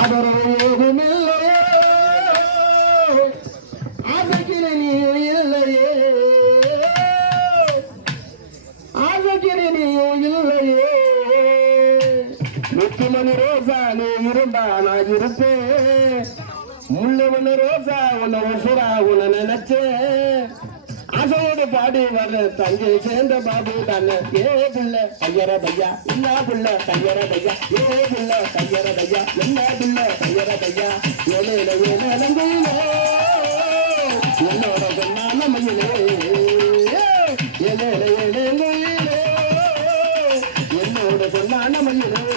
ஆதரவு ஆசைக்கிற நீ இல்லையே ஆசைக்கிற நீ இல்லையே முத்துமணி ரோசா நீ இருந்தா நான் இருப்பேன் முள்ளவனு ரோசா உன்னை உசுரா உன்னை நினைச்சேன். பாடி வர தங்கை சேர்ந்த பாபு தானே. ஏ புள்ள கையற பையா இல்லா புள்ள கையற பையா ஏ புள்ள கையற பையா என்ன புள்ள கையற பையா ஏழு ஏழங்கிலே என்னோட பொண்ணான மயிலே. ஏழையில ஏழங்கிலே என்னோட பொண்ணான மயிலே.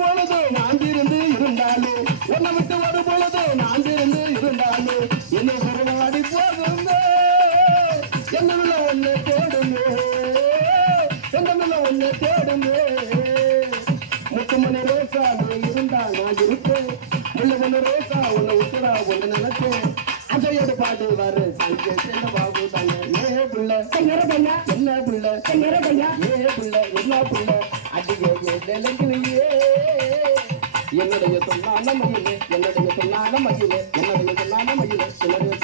பொழுது நான் இருந்து இருந்தாலும் உன்னை விட்டு வரும் பொழுது நான் இருந்து இருந்தாலும் என்னை சுரவாடி போகுங்க என்னுள்ள ஒண்ணு தேடுங்க என்னுள்ள ஒண்ணு தேடுங்க முத்துமணி ரோசா நீ இருந்தா நான் இருப்பேன். முள்ளமணி ரோசா உன்னை உசுரா ஒண்ணு நினைச்சேன் அதையோடு பாட்டு வர செல்ல பாபு தானே. ஏ பிள்ளை என்ன பிள்ளை? கையற பையா ஏ பிள்ளை என்ன பிள்ளை? என்னுடைய சொன்னாலும் மயிலே என்னுடைய சொன்னாலும் மயிலே என்னுடைய சொன்னாலும் மயிலே சிலரை